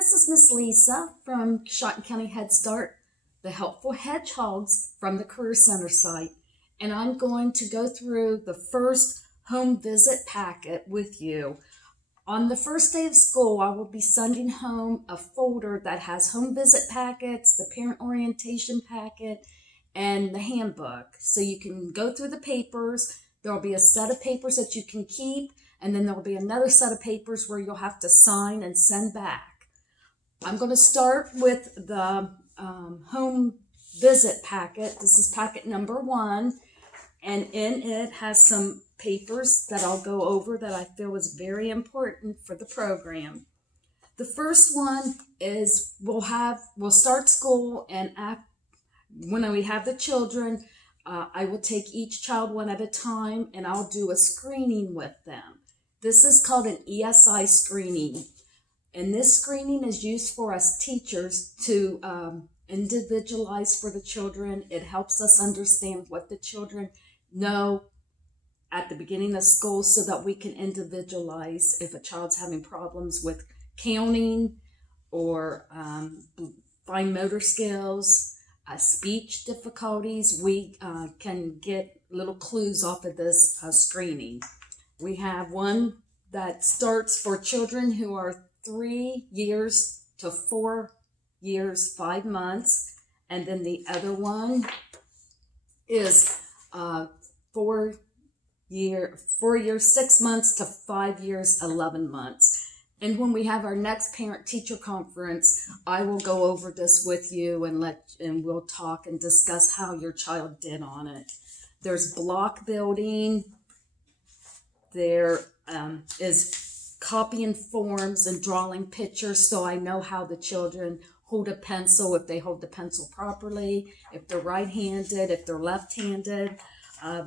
This is Miss Lisa from Shotton County Head Start, the Helpful Hedgehogs from the Career Center site, and I'm going to go through the first home visit packet with you. On the first day of school, I will be sending home a folder that has home visit packets, the parent orientation packet, and the handbook. So you can go through the papers. There will be a set of papers that you can keep, and then there will be another set of papers where you'll have to sign and send back. I'm going to start with the home visit packet. This is packet number 1, and in it has some papers that I'll go over that I feel is very important for the program. The first one is we'll start school, and when we have the children, I will take each child one at a time, and I'll do a screening with them. This is called an ESI screening. And this screening is used for us teachers to individualize for the children. It helps us understand what the children know at the beginning of school so that we can individualize if a child's having problems with counting or fine motor skills, speech difficulties. We can get little clues off of this screening. We have one that starts for children who are 3 years to 4 years, 5 months. And then the other one is 4 years, 6 months to 5 years, 11 months. And when we have our next parent-teacher conference, I will go over this with you and we'll talk and discuss how your child did on it. There's block building. There is copying forms and drawing pictures so I know how the children hold a pencil, if they hold the pencil properly, if they're right-handed, if they're left-handed.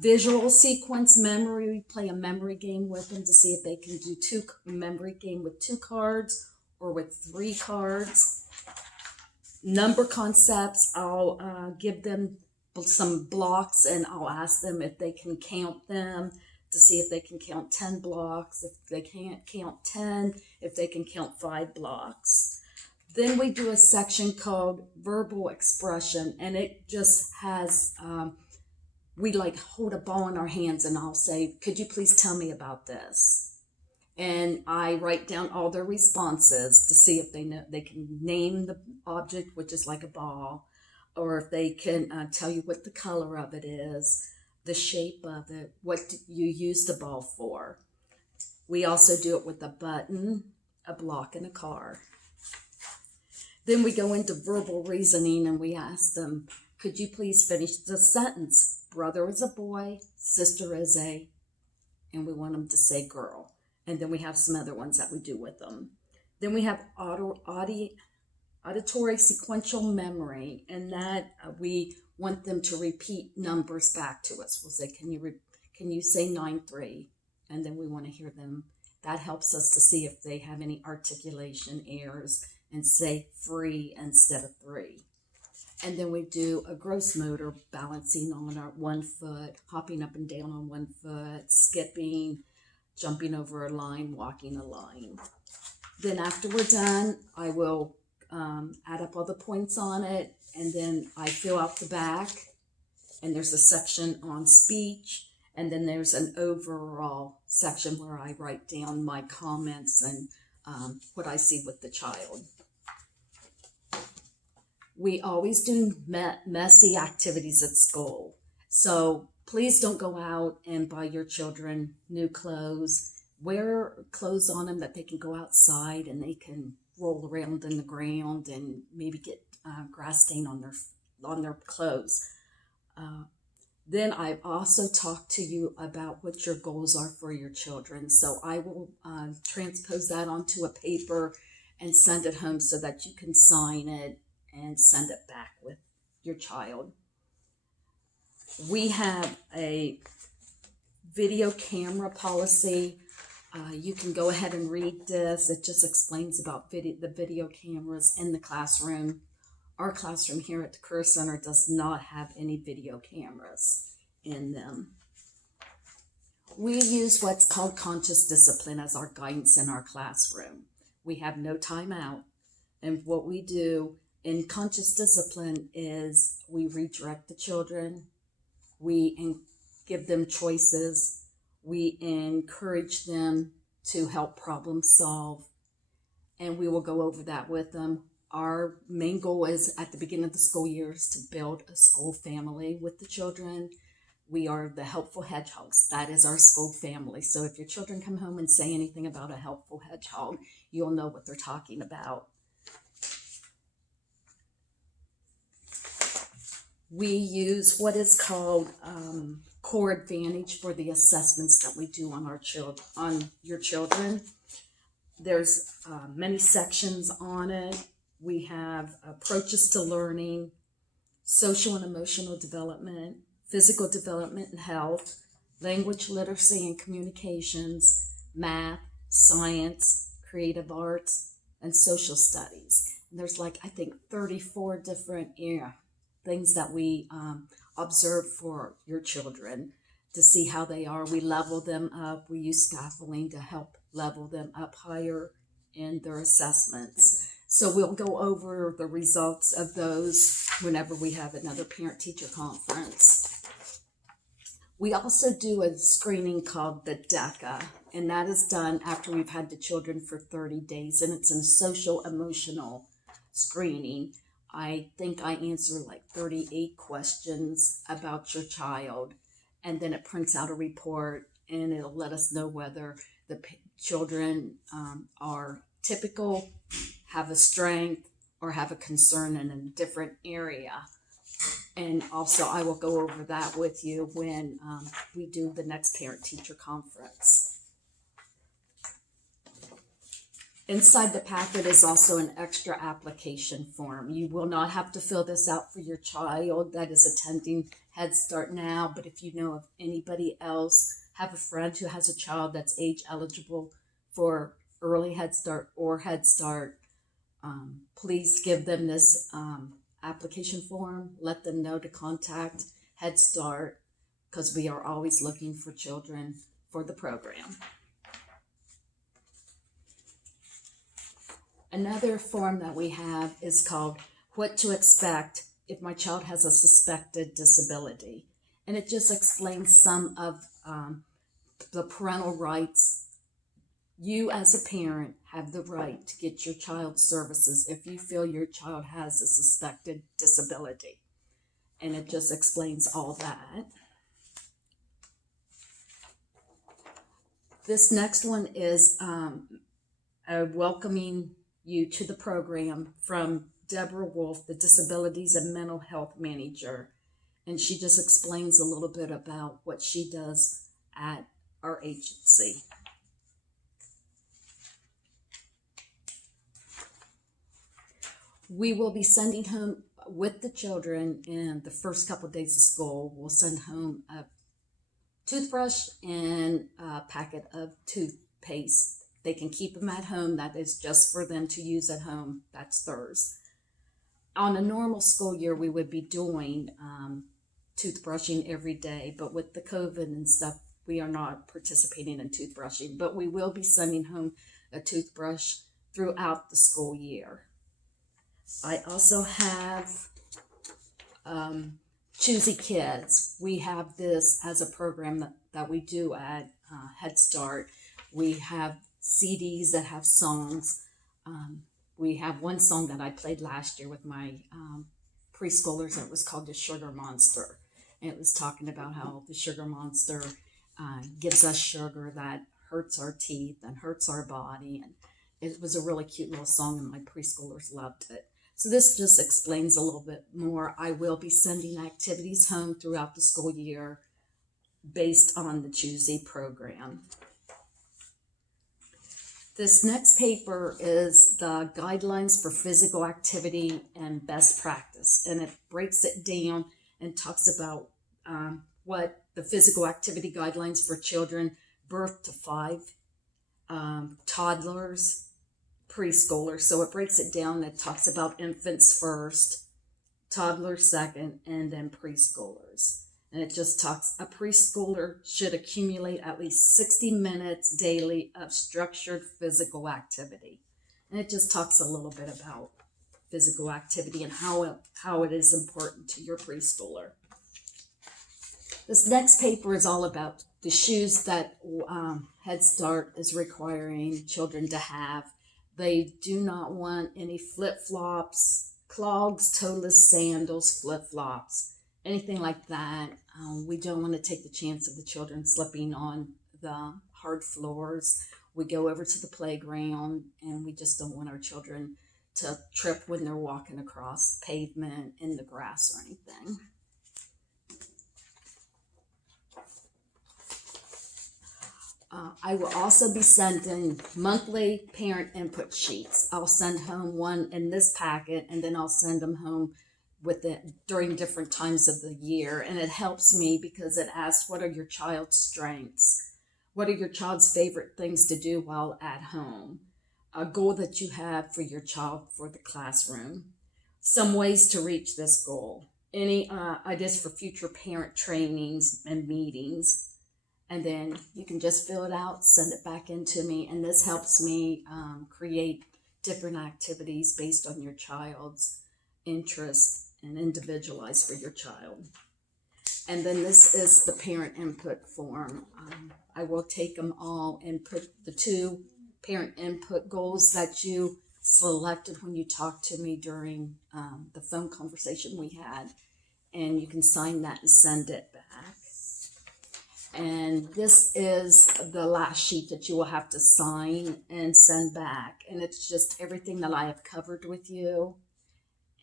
Visual sequence memory, we play a memory game with them to see if they can do memory game with 2 cards or with 3 cards. Number concepts, I'll give them some blocks and I'll ask them if they can count them, to see if they can count 10 blocks, if they can't count 10, if they can count 5 blocks. Then we do a section called verbal expression, and it just has, we like hold a ball in our hands and I'll say, could you please tell me about this? And I write down all their responses to see if they can name the object, which is like a ball, or if they can tell you what the color of it is, the shape of it, what you use the ball for. We also do it with a button, a block, and a car. Then we go into verbal reasoning and we ask them, could you please finish the sentence? Brother is a boy, sister is a, and we want them to say girl. And then we have some other ones that we do with them. Then we have auditory sequential memory, and that we want them to repeat numbers back to us. We'll say, can you say 9-3? And then we want to hear them. That helps us to see if they have any articulation errors and say free instead of 3. And then we do a gross motor, balancing on our 1 foot, hopping up and down on 1 foot, skipping, jumping over a line, walking a line. Then after we're done, I will add up all the points on it, and then I fill out the back, and there's a section on speech, and then there's an overall section where I write down my comments and what I see with the child. We always do messy activities at school, so please don't go out and buy your children new clothes. Wear clothes on them that they can go outside and they can roll around in the ground and maybe get grass stain on their clothes. Then I also talk to you about what your goals are for your children. So I will transpose that onto a paper and send it home so that you can sign it and send it back with your child. We have a video camera policy. You can go ahead and read this. It just explains about the video cameras in the classroom. Our classroom here at the Career Center does not have any video cameras in them. We use what's called conscious discipline as our guidance in our classroom. We have no time out. And what we do in conscious discipline is we redirect the children, give them choices, we encourage them to help problem solve, and we will go over that with them. Our main goal is at the beginning of the school year is to build a school family with the children. We are the Helpful Hedgehogs. That is our school family. So if your children come home and say anything about a helpful hedgehog, you'll know what they're talking about. We use what is called Core Advantage for the assessments that we do on your children. There's many sections on it. We have approaches to learning, social and emotional development, physical development and health, language literacy and communications, math, science, creative arts, and social studies. And there's I think 34 different things that we observe for your children to see how they are. We level them up. We use scaffolding to help level them up higher in their assessments. So we'll go over the results of those whenever we have another parent-teacher conference. We also do a screening called the DECA, and that is done after we've had the children for 30 days, and it's a social-emotional screening. I think I answer 38 questions about your child, and then it prints out a report, and it'll let us know whether the children are typical, have a strength, or have a concern in a different area. And also I will go over that with you when we do the next parent-teacher conference. Inside the packet is also an extra application form. You will not have to fill this out for your child that is attending Head Start now, but if you know of anybody else, have a friend who has a child that's age eligible for early Head Start or Head Start, please give them this application form. Let them know to contact Head Start because we are always looking for children for the program. Another form that we have is called What to Expect If My Child Has a Suspected Disability. And it just explains some of the parental rights. You as a parent have the right to get your child services if you feel your child has a suspected disability. And it just explains all that. This next one is welcoming you to the program from Deborah Wolf, the Disabilities and Mental Health Manager. And she just explains a little bit about what she does at our agency. We will be sending home with the children in the first couple of days of school. We'll send home a toothbrush and a packet of toothpaste. They can keep them at home. That is just for them to use at home. That's theirs. On a normal school year, we would be doing toothbrushing every day, but with the COVID and stuff, we are not participating in toothbrushing, but we will be sending home a toothbrush throughout the school year. I also have Choosy Kids. We have this as a program that we do at Head Start. We have CDs that have songs. We have one song that I played last year with my preschoolers. It was called The Sugar Monster. And it was talking about how the sugar monster gives us sugar that hurts our teeth and hurts our body. And it was a really cute little song, and my preschoolers loved it. So this just explains a little bit more. I will be sending activities home throughout the school year based on the Choosy program. This next paper is the Guidelines for Physical Activity and Best Practice, and it breaks it down and talks about what the physical activity guidelines for children birth to 5, toddlers, preschoolers. So it breaks it down. It talks about infants first, toddlers second, and then preschoolers. And it just talks, a preschooler should accumulate at least 60 minutes daily of structured physical activity. And it just talks a little bit about physical activity and how it is important to your preschooler. This next paper is all about the shoes that Head Start is requiring children to have. They do not want any flip-flops, clogs, toeless sandals, flip-flops, anything like that. We don't want to take the chance of the children slipping on the hard floors. We go over to the playground, and we just don't want our children to trip when they're walking across pavement in the grass or anything. I will also be sending monthly parent input sheets. I'll send home one in this packet, and then I'll send them home with it during different times of the year. And it helps me because it asks, what are your child's strengths? What are your child's favorite things to do while at home? A goal that you have for your child for the classroom. Some ways to reach this goal. Any ideas for future parent trainings and meetings. And then you can just fill it out, send it back in to me. And this helps me create different activities based on your child's interest and individualized for your child. And then this is the parent input form. I will take them all and put the 2 parent input goals that you selected when you talked to me during the phone conversation we had. And you can sign that and send it back. And this is the last sheet that you will have to sign and send back. And it's just everything that I have covered with you.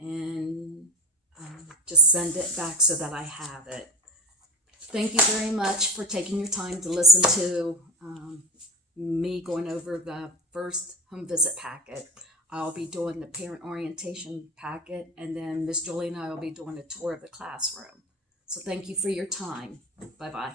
And just send it back so that I have it. Thank you very much for taking your time to listen to me going over the first home visit packet. I'll be doing the parent orientation packet, and then Miss Julie and I will be doing a tour of the classroom. So thank you for your time. Bye-bye.